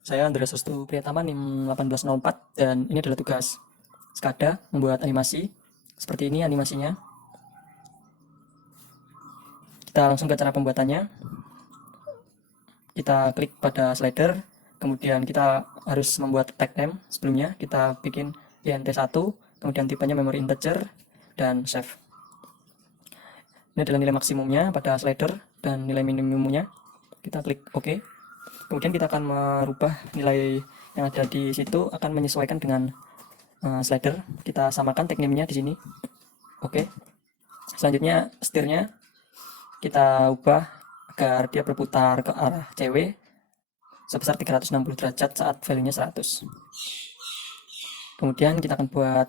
Saya Andreas Restu Priyatama NIM 1804 dan ini adalah tugas Skada membuat animasi. Seperti ini animasinya. Kita langsung ke cara pembuatannya. Kita klik pada slider, kemudian kita harus membuat tag name. Sebelumnya kita bikin int1, kemudian tipenya memory integer dan save. Ini adalah nilai maksimumnya pada slider dan nilai minimumnya. Kita klik OK. Kemudian kita akan merubah nilai yang ada di situ, akan menyesuaikan dengan slider. Kita samakan tag name-nya di sini. Oke. Selanjutnya setirnya kita ubah agar dia berputar ke arah CW sebesar 360 derajat saat value-nya 100. Kemudian kita akan buat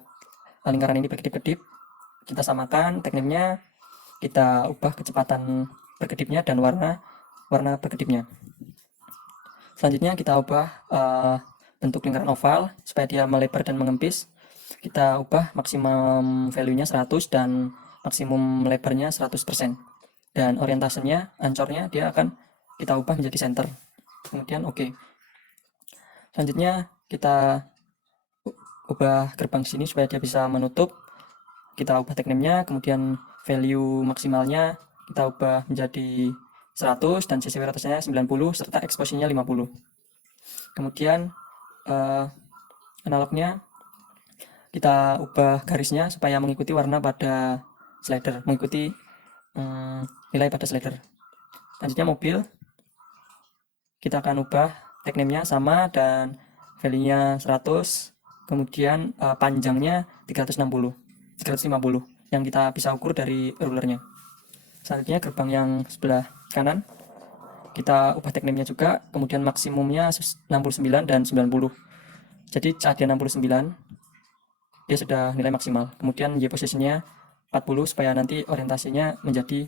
lingkaran ini berkedip-kedip. Kita samakan tag name-nya, kita ubah kecepatan berkedipnya dan warna berkedipnya. Selanjutnya kita ubah bentuk lingkaran oval supaya dia melebar dan mengempis. Kita ubah maksimum value-nya 100 dan maksimum lebarnya 100%. Dan orientasinya, ancornya dia akan kita ubah menjadi center. Kemudian oke. Selanjutnya kita ubah gerbang sini supaya dia bisa menutup. Kita ubah tag name-nya, kemudian value maksimalnya kita ubah menjadi 100 dan CCW ratasnya 90 serta exposure-nya 50. Kemudian analognya kita ubah garisnya supaya mengikuti warna pada slider, mengikuti nilai pada slider. Selanjutnya mobil, kita akan ubah tag name-nya sama dan value-nya 100, kemudian panjangnya 350 yang kita bisa ukur dari rulernya. Selanjutnya gerbang yang sebelah kanan kita ubah tag name-nya juga, kemudian maksimumnya 69 dan 90. Jadi saat dia 69 dia sudah nilai maksimal. Kemudian Y positionnya 40 supaya nanti orientasinya menjadi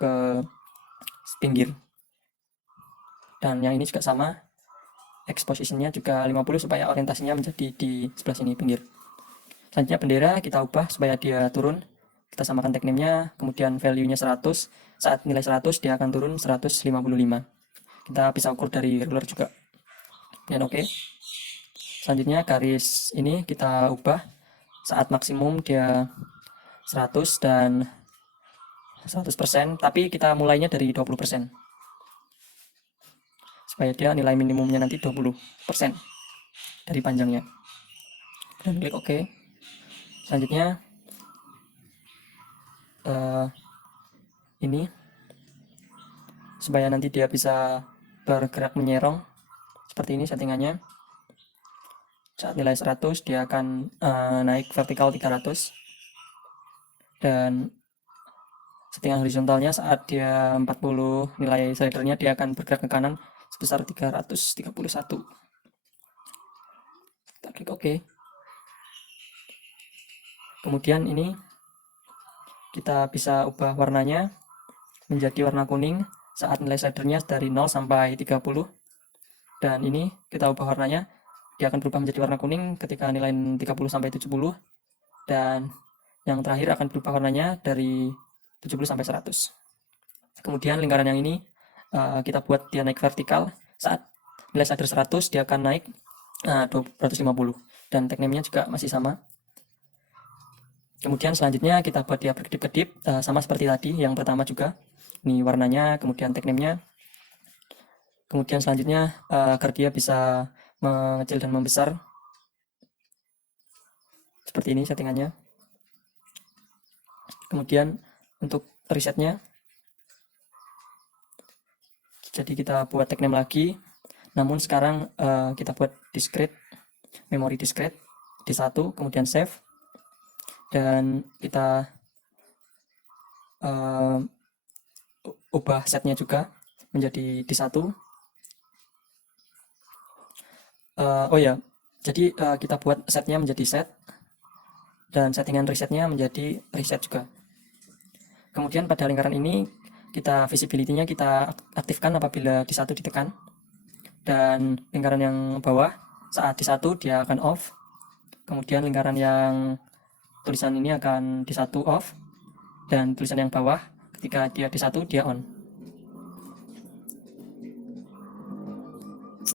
ke pinggir. Dan yang ini juga sama, X positionnya juga 50 supaya orientasinya menjadi di sebelah sini pinggir. Selanjutnya bendera kita ubah supaya dia turun. Kita samakan tag name-nya, kemudian value-nya 100. Saat nilai 100 dia akan turun 155. Kita bisa ukur dari ruler juga. Dan oke. Selanjutnya garis ini kita ubah saat maksimum dia 100 dan 100%, tapi kita mulainya dari 20%. Supaya dia nilai minimumnya nanti 20% dari panjangnya. Dan klik OK. Selanjutnya ini supaya nanti dia bisa bergerak menyerong. Seperti ini settingannya. Saat nilai 100 dia akan naik vertikal 300. Dan settingan horizontalnya saat dia 40 nilai slidernya dia akan bergerak ke kanan sebesar 331. Kita klik OK. Kemudian ini kita bisa ubah warnanya menjadi warna kuning saat nilai slidernya dari 0 sampai 30. Dan ini kita ubah warnanya, dia akan berubah menjadi warna kuning ketika nilai 30 sampai 70. Dan yang terakhir akan berubah warnanya dari 70 sampai 100. Kemudian lingkaran yang ini kita buat dia naik vertikal. Saat nilai slider 100 dia akan naik 250. Dan tag name-nya juga masih sama. Kemudian selanjutnya kita buat dia berkedip-kedip sama seperti tadi yang pertama juga. Ini warnanya, kemudian tag name-nya. Kemudian selanjutnya agar dia bisa mengecil dan membesar. Seperti ini settingannya. Kemudian untuk resetnya, jadi kita buat tag name lagi. Namun sekarang kita buat discrete, memory discrete D1, kemudian save. Dan kita ubah setnya juga menjadi D1. Oh ya, jadi kita buat setnya menjadi set dan settingan resetnya menjadi reset juga. Kemudian pada lingkaran ini kita visibility-nya kita aktifkan apabila D1 ditekan. Dan lingkaran yang bawah saat D1 dia akan off. Kemudian lingkaran yang tulisan ini akan D1 off, dan tulisan yang bawah ketika dia D1 dia on.